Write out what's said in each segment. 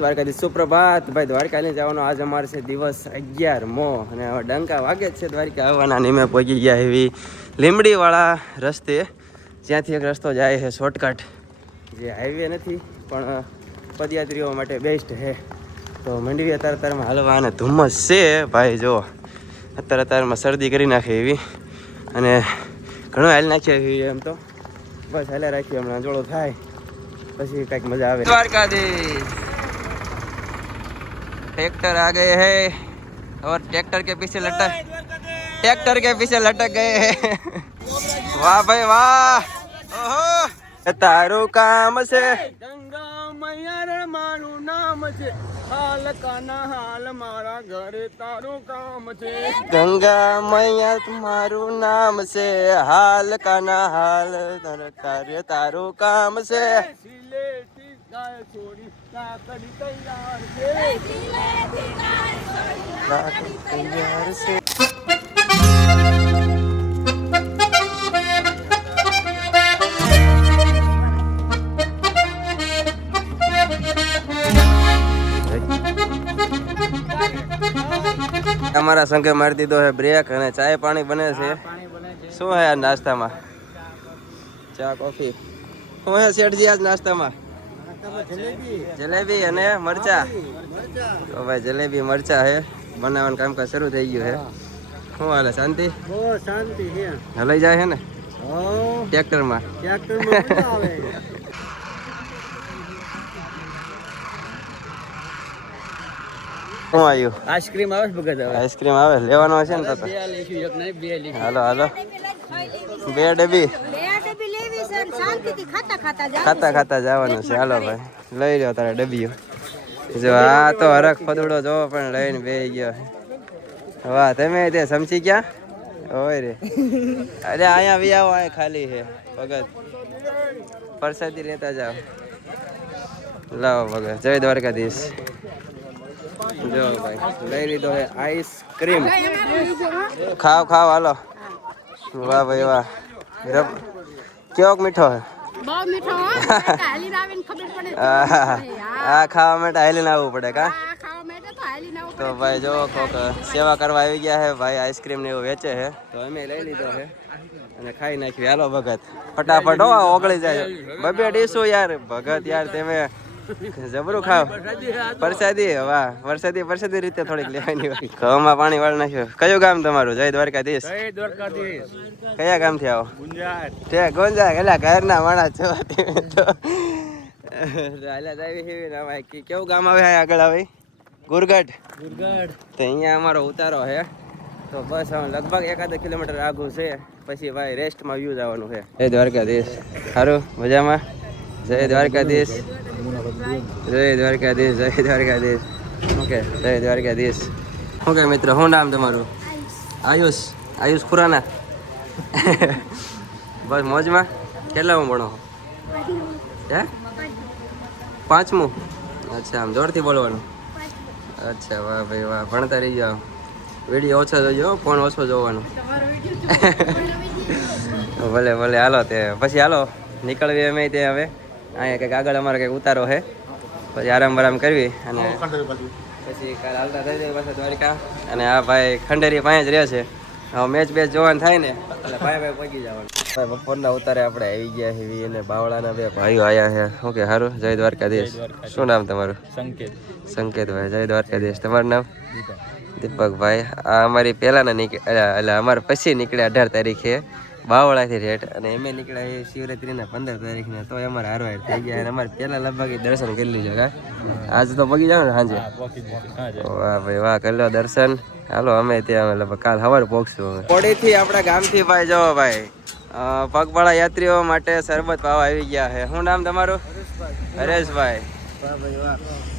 દ્વારકાથી સુપ્રભાત ભાઈ. દ્વારકા લઈને જવાનો આજ અમારે છે દિવસ 11મો અને હવે ડંકા વાગે જ છે દ્વારકા આવવાના. અને મેં પહોંચી ગયા એવી લીમડીવાળા રસ્તે, જ્યાંથી એક રસ્તો જાય છે શોર્ટકટ, જે હાઈવે નથી પણ પદયાત્રીઓ માટે બેસ્ટ છે. તો મંડવી અત્યારમાં હાલવા અને ધુમ્મસ છે ભાઈ. જો અત્યારમાં શરદી કરી નાખે એવી, અને ઘણું હાલ નાખીએ એવી. એમ તો બસ હાલે રાખીએ, હમણાં જોડો થાય પછી કંઈક મજા આવે. દ્વારકાધીશ ट्रैक्टर आ गए हैं और ट्रैक्टर के पीछे लटक गए हैं। वाह भाई वाह, ओहो तारू काम से गंगा मैया मारू नाम से हाल काना हाल मारा घर तारू काम से गंगा मैया तुम्हारू नाम से हाल काना हाल कार्य तारू काम से छोड़ी तैयार से અમારા સંઘે મારી દીધો છે બ્રેક અને ચાય પાણી બને છે. શું હે આ નાસ્તામાં? ચા કોફી. શું હે શેઠજી આજ નાસ્તામાં? જલેબી અને મરચા. તો ભાઈ જલેબી મરચા હે, બનાવવાનું કામકાજ શરૂ થઈ ગયું હે. શું હાલે? શાંતિ? બહુ શાંતિ છે. હલાઈ જાય છે ને ટ્રેક્ટરમાં? શું આવ્યું? આઈસ્ક્રીમ આવે ભગત? આઈસ્ક્રીમ આવે, લેવાનો છે ને? તો હાલો હાલો, 2 ડબ્બી ખાતા ખાતા જવાનું છે. હાલો ભાઈ, લઈ લો તારે ડબ્બીઓ. જો આ તો હરખ ફદુડો જોવો પણ લઈને બેસી ગયો. વાહ, તમે તે સમજી ગયા હોય રે. અરે અહીંયા બી આવો, અહીંયા ખાલી છે ભગત, પ્રસાદી લેતા જાઓ. લાવો ભગત, જય દ્વારકાધીશ. જો ભાઈ લઈ લીધો હે આઈસ્ક્રીમ. ખાવ ખાવ હાલો. વાહ ભાઈ વાહ, કેવોક મીઠો હે? બહુ મીઠો હો. હાલી રાવીને ખબર પડે. આ ખાવા માટે હાલીને આવવું પડે કા? તો ભાઈ જો કોક સેવા કરવા આવી ગયા છે ભાઈ, આઈસ્ક્રીમ ને એવું વેચે છે. તો અમે લઈ લીધો છે અને ખાઈ નાખ્યું. હાલો ભગત, ફટાફટ હો, ઓગળી જાય. 2 ડીશું યાર ભગત, યાર તમે જબરું ખાવ. પ્રસાદી? વાહ, પ્રસાદી રીતે થોડીક લેવાની હોય. ઘઉંમાં પાણી વાળી નાખ્યું. કયું ગામ તમારું? જય દ્વારકાધીશ. જય દ્વારકાધીશ. કયા ગામથી આવો? ગુંજાર. તે ગુંજાર એલા ઘરના માણસ છો તો. કેવું ગામ આવે આગળ આવે? ગુરગઢ. તો અહીંયા અમારો ઉતારો છે. તો બસ હવે લગભગ 1 કિલોમીટર આગું છે, પછી ભાઈ રેસ્ટમાં વ્યૂ જવાનું છે. જય દ્વારકાધીશ. સારું, મજામાં? જય દ્વારકાધીશ. જય દ્વારકાધીશ. જય દ્વારકાધીશ. ઓકે, જય દ્વારકાધીશ. ઓકે મિત્ર, શું નામ તમારું? આયુષ. આયુષ ખુરાના. બસ મોજમાં? કેટલામાં ભણો? હે? 5મું? અચ્છા, આમ જોરથી બોલવાનું. અચ્છા, વાહ ભાઈ વાહ, ભણતા રહી જાઓ. વિડીયો ઓછો જોજો, ફોન ઓછો જોવાનો. ભલે ભલે, હાલો તે પછી હાલો નીકળવી અમે તે. હવે અહીંયા કંઈક આગળ અમારે કંઈક ઉતારો છે, પછી આરામ બરામ કરવી અને પછી કાલે હાલતા થઈ જાય પાછા દ્વારકા. અને આ ભાઈ ખંડેરી પાસે જ રહે છે. હવે મેચ જોવાનું થાય ને એટલે ભાઈ પહોંચી જવાનું. બપોરના ઉતારે આપણે આવી ગયા છીએ અને બાવળાના 2 ભાઈઓ આવ્યા છે. ઓકે સારું, જય દ્વારકાધીશ. શું નામ તમારું? સંકેત. સંકેતભાઈ, જય દ્વારકાધીશ. તમારું નામ? દીપકભાઈ. આ અમારી પહેલાંના એટલે અમારે પછી નીકળ્યા 18 તારીખે બાવળાથી રેટ, અને એમે નીકળ્યા શિવરાત્રીના 15 તારીખને. તો અમારે હારવાર થઈ ગયા અને અમારે પહેલાં લગભગ દર્શન કરી લીધો કા? આજ તો પગી જાવ ને સાંજે? વાહ ભાઈ વાહ, કરી લો દર્શન. હાલો અમે ત્યાં લગભગ કાલ સવારે પહોંચશું. કોડીથી આપણા ગામથી ભાઈ જો ભાઈ પગપાળા યાત્રીઓ માટે શરબત પાવા આવી ગયા છે. શું નામ તમારું? હરેશભાઈ.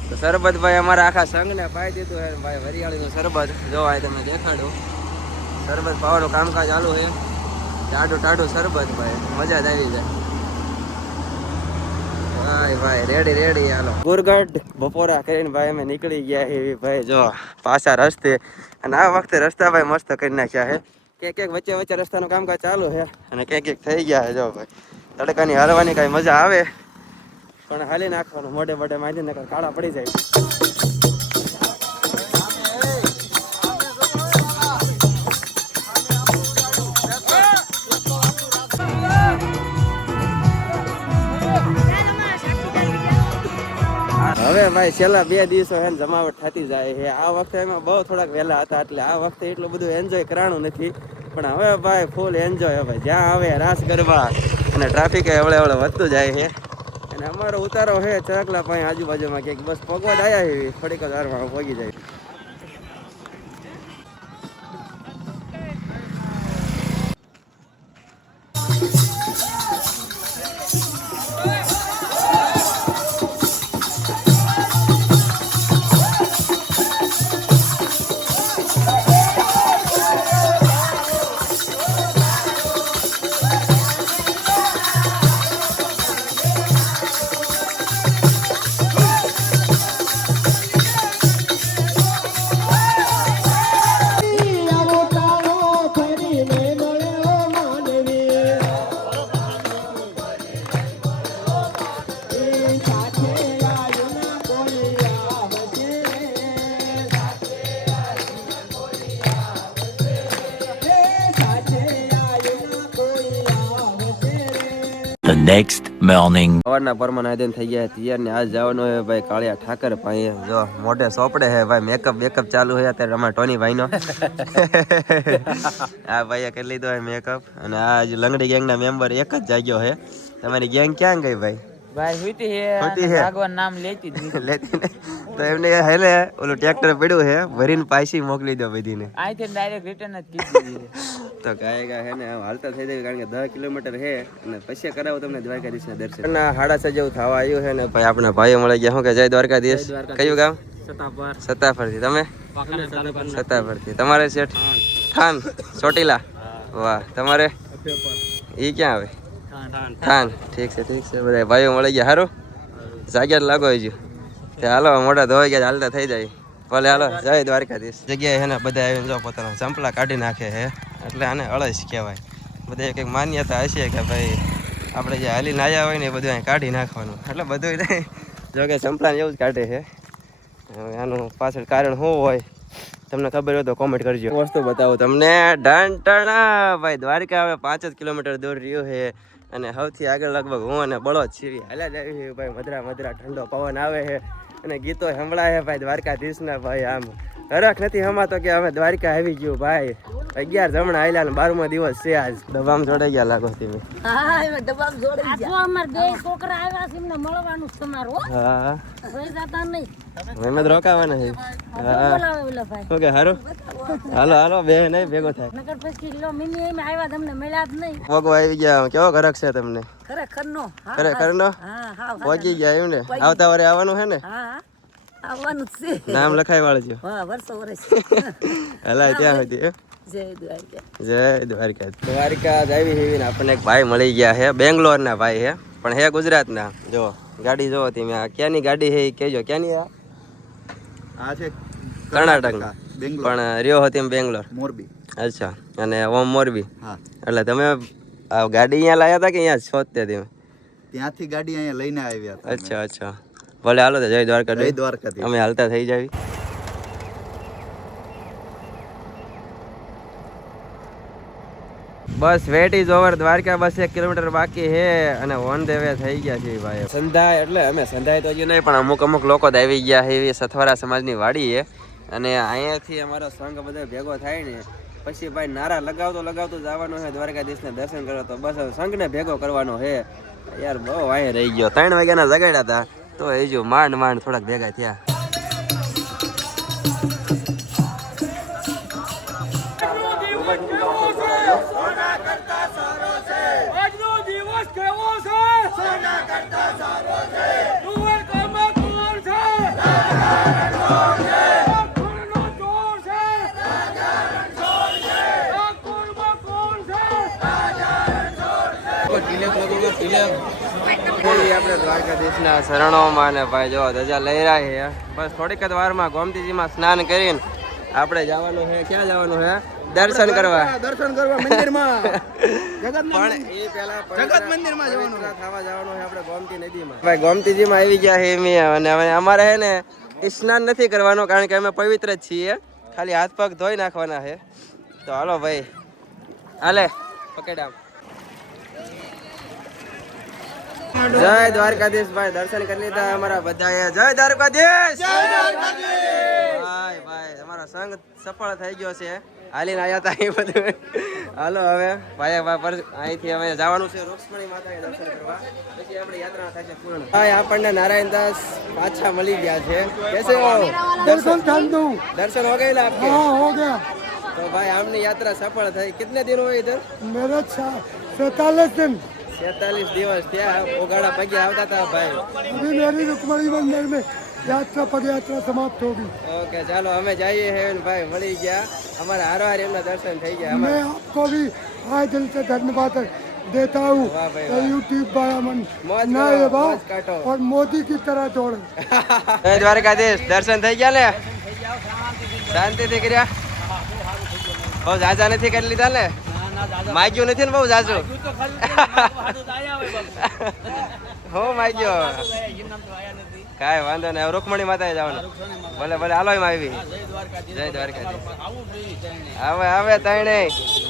તો શરબતભાઈ અમારા આખા સંઘને પાઈ દીધું છે ભાઈ, વરિયાળીનું શરબત. જો આ તમે દેખાડો, શરબત પાવાનું કામકાજ ચાલુ છે. ટાઢું શરબત ભાઈ, મજા જ આવી જાય. ભાઈ રેડી હાલો. ગુરગઢ બપોરા કરીને ભાઈ અમે નીકળી ગયા એવી ભાઈ જો પાછા રસ્તે. અને આ વખતે રસ્તા ભાઈ મસ્ત કરી નાખ્યા છે. ક્યાંક વચ્ચે રસ્તાનું કામકાજ ચાલુ છે અને ક્યાંક થઈ ગયા છે. જો ભાઈ તડકાની હરવાની કાંઈ મજા આવે પણ હાલી નાખવાનું મોઢે મોઢે માંડી ને કાળા પડી જાય. હવે ભાઈ છેલ્લા 2 દિવસો હે જમાવટ થતી જાય છે. આ વખતે એમાં બહુ થોડાક વહેલા હતા એટલે આ વખતે એટલું બધું એન્જોય કરવાનું નથી. પણ હવે ભાઈ ફૂલ એન્જોય. હવે જ્યાં આવે રાસ ગરબા અને ટ્રાફિક એવડે વધતું જાય છે. અને અમારો ઉતારો છે ચકલા પાસે આજુબાજુમાં ક્યાંક બસ પગવા જ આવ્યા છે. થોડીક જ વારમાં પગી જાય. The next morning. સવારના પરમાં નાયદન થઈ ગયા તૈયાર ને આજ જવાનું હોય ભાઈ કાળિયા ઠાકર પાસે. જો મોઢે સોપડે હે ભાઈ મેકઅપ ચાલુ છે અત્યારે અમારા ટોની ભાઈનો. આ ભાઈએ કરી લીધો હે મેકઅપ. અને આ લંગડી ગેંગના મેમ્બર એક જ જાગ્યો હે. તમારી ગેંગ ક્યાં ગઈ ભાઈ? ભાઈ હુતી હે ભગવાન નામ લેતી જ નથી. લેતી ને તો એમને હેલે ઓલું ટ્રેક્ટર પડ્યું હે ભરીને પાછી મોકલી દો બધીને. આઈથી ડાયરેક્ટ રિટર્ન જ કીધી. તો ગાય હે ને હાલતા થઈ જાય કારણ કે 10 કિલોમીટર હે અને પછી કરાવો તમને દ્વારકાધીશના દર્શન. 6:30 જેવું થવા આવ્યું છે ને ભાઈ આપણા ભાઈઓ મળી ગયા. શું કે જય દ્વારકાધીશ. કયું ગામ? સત્તાપરથી. તમે? સત્તાપરથી. તમારે શેઠ થાન ચોટીલા. વાહ. તમારે ઈ ક્યાં આવે? થાન. ઠીક છે બધા ભાઈઓ મળી ગયા. સારું જાગ્યા લાગો હજુ. તે હાલો મોઢા ધોઈ ગયા હાલતા થઈ જાય. ભલે હાલો જય દ્વારકાધીશ. જગ્યાએ હે ને બધા આવીને જો પોતાના ચંપલા કાઢી નાખે છે એટલે આને અળસ કહેવાય. બધા કંઈક માન્યતા હશે કે ભાઈ આપણે જે હાલીને આવ્યા હોય ને એ બધું અહીં કાઢી નાખવાનું. એટલે બધું નહીં જો કે ચંપલાને એવું જ કાઢે છે. આનું પાછળ કારણ શું હોય તમને ખબર હોય તો કોમેન્ટ કરજો. વસ્તુ બતાવું તમને. ઢાંટણા ભાઈ દ્વારકા હવે 5 જ કિલોમીટર દૂર રહ્યું છે. અને સૌથી આગળ લગભગ હું અને બળદ છીએ હાલ્યા જ આવી ભાઈ. મધરા ઠંડો પવન આવે છે અને ગીતો સંભળાય ભાઈ દ્વારકાધીશના. ભાઈ આમ હરખ નથી હમાતો કે હવે દ્વારકા આવી ગયું ભાઈ. 11 જમણા આયલા ને 12મો દિવસ છે આજ. દબામ જોડાઈ ગયા લાગો તમે. હા એમાં દબામ જોડાઈ ગયા. આ અમાર બે છોકરા આવ્યા છે એમને મળવાનું છે તમારું. હા રોઈ જાતા નહીં. મેં રોકાવાના છે. હા બોલાવે ઓલા ભાઈ. ઓકે હારું હાલો બે નહીં ભેગો થાય. નકર પછી લો મિની એમ આવ્યા તમને મળ્યા જ નહીં. પગો આવી ગયા. કેવો હરખ છે તમને? ખરેખરનો. ખરેખરનો હા હા પહોંચી ગયા એમ ને. આવતા વારે આવવાનું છે ને? હા આવવાનું છે. નામ લખાઈ વાળજો. હા વર્ષો હલાય ત્યાં સુધી. જય દ્વારકા. જય દ્વારકા. દ્વારકા આવી હેવી ને આપણને એક ભાઈ મળી ગયા છે. બેંગ્લોરના ભાઈ છે પણ હે ગુજરાતના. જો ગાડી જોવો તમે. આ ક્યાંની ગાડી છે એ કહેજો. ક્યાંની? આ છે કર્ણાટકના પણ રહ્યો હતી એમ બેંગ્લોર. મોરબી. અચ્છા. અને ઓમ મોરબી. હા એટલે તમે આ ગાડી અહીંયા લાયા હતા કે અહીંયા શોધતે તમે? ત્યાંથી ગાડી અહીંયા લઈને આવ્યા હતા. અચ્છા ભલે હાલો તો જય દ્વારકા. જય દ્વારકાથી અમે હાલતા થઈ જાવી. બસ વેટ ઇઝ ઓવર. દ્વારકા બસ 1 કિલોમીટર બાકી છે અને ઓન ધ વે થઈ ગયા છે ભાઈ. સંધાય એટલે અમે સંધાય તો હજી નહીં પણ અમુક લોકો જ આવી ગયા છે. એવી સથવારા સમાજની વાડી છે અને અહીંયાથી અમારો સંઘ બધો ભેગો થાય ને પછી ભાઈ નારા લગાવતો જવાનો છે દ્વારકાધીશને દર્શન કરવા. તો બસ સંઘને ભેગો કરવાનો છે યાર. બહુ અહીંયા રહી ગયો. 3 વાગ્યાના જગાડ્યા હતા તો એ જો માંડ થોડાક ભેગા થયા. આપણે દ્વારકાધીશના શરણોમાં ને ભાઈ જો ધજા લહેરાય છે. બસ થોડીક જ વારમાં ગોમતીજીમાં સ્નાન કરીને આપણે જવાનું છે, ક્યાં જવાનું છે? દર્શન કરવા મંદિરમાં. પણ એ પહેલા જગત મંદિરમાં જવાનું થવા જવાનું છે આપણે ગોમતી નદીમાં. ભાઈ ગોમતીજીમાં આવી ગયા છે અમે, અને હવે અમારે છે ને સ્નાન નથી કરવાનું કારણ કે અમે પવિત્ર જ છીએ, ખાલી હાથ પગ ધોઈ નાખવાના છે. તો હાલો ભાઈ, હાલે પકડામ. જય દ્વારકાધીશ ભાઈ, દર્શન કરી લીધા અમારા બધાએ. જય દ્વારકાધીશ. ભાઈ ભાઈ અમારો સંઘ સફળ થઈ ગયો છે, હાલીને આવ્યા હતા એ બધું. હાલો હવે ભાઈ અહીંથી અમે જવાનું છે રૂક્ષ્મણી માતાના દર્શન કરવા, પછી આપણી યાત્રા થશે પૂર્ણ. ભાઈ આપણને નારાયણદાસ પાછા મળી ગયા છે. कैसे हो? दर्शन दर्शन हो गए आपके? हाँ हो गया. तो भाई हमने यात्रा सफल થઈ. कितने दिन हुए इधर? मेरा 47 दिन. 47 દિવસ ત્યાં ઓગાડા પગે આવતા હતા ભાઈ. अभी मेरी रुक्मणी मंदिर में यात्रा पद यात्रा समाप्त होगी. ઓકે ચાલો અમે જઈએ હેવન ભાઈ, મળી ગયા અમારા હારવાર એમના દર્શન થઈ ગયા. मैं आपको भी आज दिल से धन्यवाद देता हूँ. वाह भाई वाह. यूट्यूब वाला मन मौज ना करो, ये मौज काटो. और मोदी की तरह दौड़े. જય દ્વારકાધીશ. દર્શન થઈ ગયા ને? શાંતિથી કર્યા? બહુ જાજા નથી કરી લીધા ને? માગ્યું નથી ને બહુ જાજુ? હો માગ્યો. કાંઈ વાંધો નહીં, રૂકમણી માતાએ જવાનું. ભલે ભલે હાલો એમ આવી. જય દ્વારકાધીશ. આવે આવે તણે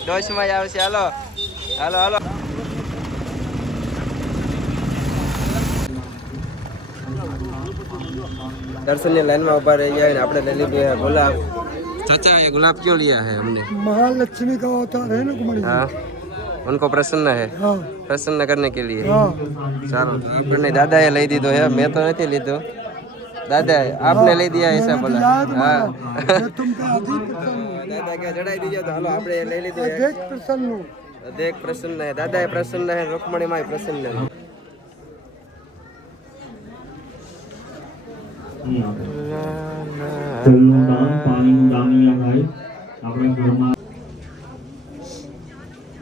ડોશમાં આવશે. હાલો હાલો હાલો. दर्शन की लाइन में ऊपर रह गया है. आपने ले ली है गुलाब. चाचा ये गुलाब क्यों लिया है हमने? महालक्ष्मी का अवतार है रुक्मणी. हाँ, उनको प्रसन्न है, हाँ प्रसन्न करने के लिए. हाँ. चलो आपने दादा ये ले दी तो है, मैं तो नहीं लीधो. दादा आपने ले दिया ऐसा बोला. हाँ मैं तुम पे अधिक प्रसन्न हूँ. दादा क्या चढ़ाई दीजिए तो हालो आपने ले ली तो है. अधिक प्रसन्न हूँ. देख प्रसन्न है, दादा ये प्रसन्न है, रुक्मणी माई प्रसन्न है.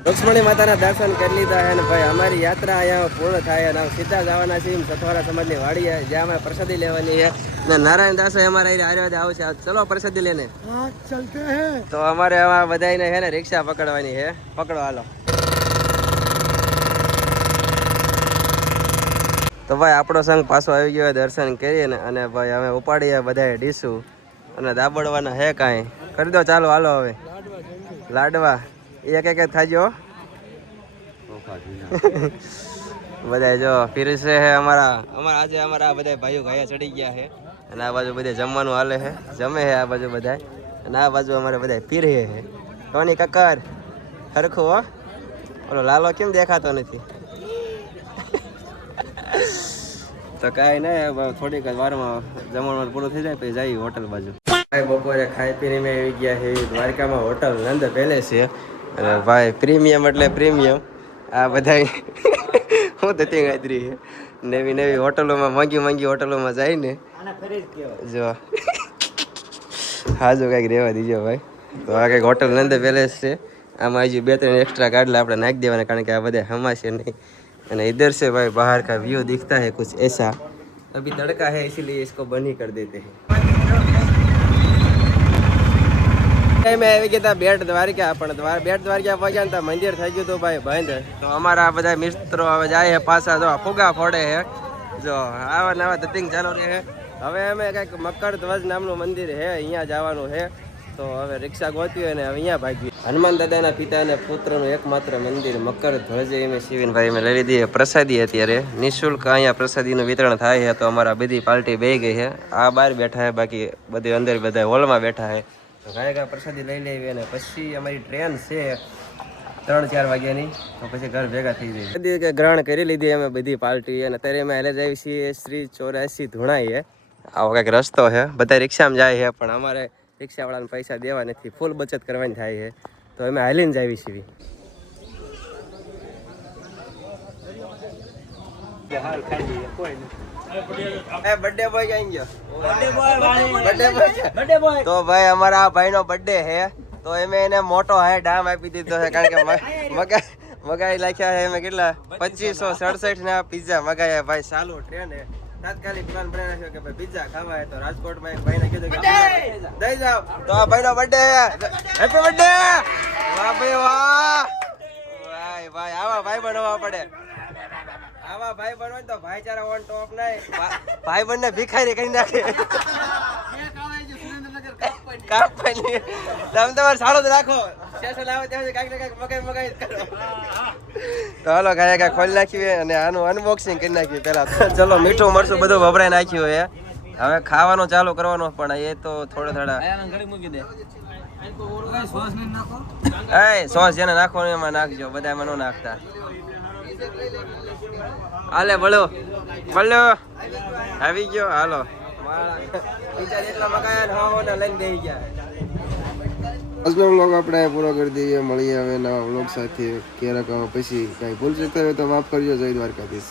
લક્ષ્મણી માતાના દર્શન કરી લીધા છે ને ભાઈ અમારી યાત્રા અહીંયા પૂર્ણ થાય અને સીધા જવાના છીએ સથવારા સમાજની વાડી જ્યાં અમે પ્રસાદી લેવાની છે ને નારાયણ દાસ અમારા આર્યવાદ આવશે. ચલો પ્રસાદી લઈને हाँ चलते हैं. તો અમારે આમાં બધાને છે ને રિક્ષા પકડવાની છે. પકડો હાલો. તો ભાઈ આપણો સંઘ પાછો આવી ગયો દર્શન કરીએ ને, અને ભાઈ અમે ઉપાડીએ બધાએ ડીશું અને દાબડવાના હે કાંઈ કરી દો. ચાલો હાલો હવે લાડવા એક એક ખાજો. બધા જો પીરસે છે અમારા આજે અમારા બધા ભાઈઓ ગાયા ચડી ગયા છે અને આ બાજુ બધે જમવાનું હાલે છે, જમે છે આ બાજુ બધા, અને આ બાજુ અમારે બધા પીરે છે. કોની કકર હરખું હો. ઓલો લાલો કેમ દેખાતો નથી? તો કાંઈ નહીં, થોડીક જ વારમાં જમણવાર પૂરું થઈ જાય પછી જઈએ હોટલ બાજુ. ભાઈ બપોરે ખાઈ પીને મેં આવી ગયા છે દ્વારકામાં હોટલ નંદ પેલેસ છે. અને ભાઈ પ્રીમિયમ એટલે પ્રીમિયમ. આ બધા હું દતી ગાયત્રી છે નવી નવી હોટલોમાં, મોંઘી હોટલોમાં જઈને જો હાજો કાંઈક રહેવા દીજો ભાઈ. તો આ કંઈક હોટલ નંદ પેલેસ છે. આમાં હજી 2-3 एक्स्ट्रा ગાડલા આપણે નાખી દેવાના કારણ કે આ બધા હમાશે नहीं. અને इधर से भाई बाहर का व्यू दिखता है कुछ ऐसा. अभी तड़का है इसीलिए इसको बंद ही कर देते हैं. મેં આવી ગયા બેટ દ્વારકા, પણ બેટ દ્વારકા પહોંચ્યા ને મંદિર થઈ ગયું હતું ભાઈ બંધ. તો અમારા બધા મિત્રો હવે જાય છે પાછા, જો ફુગા ફોડે છે, જો આવા નવા ધતિંગ ચાલુ રહે છે. હવે અમે કંઈક મકર ધ્વજ નામનું મંદિર છે અહીંયા જવાનું છે. તો હવે રિક્ષા ગોતવી અને હવે અહીંયા ભાગી. હનુમાન દાદાના પિતા અને પુત્રનું એકમાત્ર મંદિર મકર ધ્વજ એમ શિવિનભાઈ મેં લઈ લીધી પ્રસાદી. અત્યારે નિઃશુલ્ક અહીંયા પ્રસાદીનું વિતરણ થાય છે. તો અમારા બધી પાર્ટી બે ગઈ છે, આ બહાર બેઠા છે, બાકી બધી અંદર બધા હોલમાં બેઠા છે. તો ગાયકા પ્રસાદી લઈ લેવી અને પછી અમારી ટ્રેન છે 3-4 વાગ્યાની. તો પછી ઘર ભેગા થઈ જાય. બધી કે ગ્રહણ કરી લીધી અમે બધી પાર્ટી, અને અત્યારે અમે હાલે જઈએ છીએ શ્રી 84 ધુણાઈએ. આવો કંઈક રસ્તો છે, બધા રિક્ષામાં જાય છે, પણ અમારે રિક્ષાવાળાને પૈસા દેવા નથી, ફૂલ બચત કરવાની થાય છે. તો અમે હાલીને જ આવી છીએ. બર્થડે બોય ક્યાં ગયો? Birthday boy. તો ભાઈ અમારા આ ભાઈનો બર્થડે છે, તો એમે એને મોટો હે ડામ આપી દીધો છે કારણ કે મગાઈ લાખ્યા છે એમે કેટલા 2567 ના પિઝા મગાયા ભાઈ. ચાલુ ટ્રેન હે તાત્કાલિક પ્લાન બનાવી નાખ્યો કે ભાઈ પિઝા ખાવા હોય તો રાજકોટમાં એક ભાઈને કીધું કે દઈ જાવ તો આ ભાઈનો બર્થડે હેપી બર્થડે વાહ ભાઈ વાહ ભાઈ ભાઈ આવા ભાઈ બનવા પડે આવા ભાઈ બનવા તો ભાઈચારા ઓન ટોપ નહીં ભાઈ બંને ભિખારી કરી નાખે કાપવાની તમે તમારે સારો જ રાખો સ્ટેશન આવે ત્યાં કાંઈક ને કાંઈક મગાઈ કરો તો હાલો કાંઈ કાંઈ ખોલી નાખીએ અને આનું અનબોક્સિંગ કરી નાખીએ પહેલા ચલો મીઠું મરચું બધું વપરાઈ નાખ્યું છે હવે ખાવાનું ચાલુ કરવાનું પણ એ તો થોડા સોસ જેને નાખવાનું એમાં નાખજો બધા એમાં ન નાખતા હાલે બળો આવી ગયો હાલો બીજા જેટલા મકાયા હો ને લઈને બેસી ગયા આજનો વ્લોગ આપણે પૂરો કરી દઈએ મળીએ હવે નવા વ્લોગ સાથે ક્યારેક પછી કાંઈ ભૂલ ચૂક થાય તો માફ કરજો જય દ્વારકાધીશ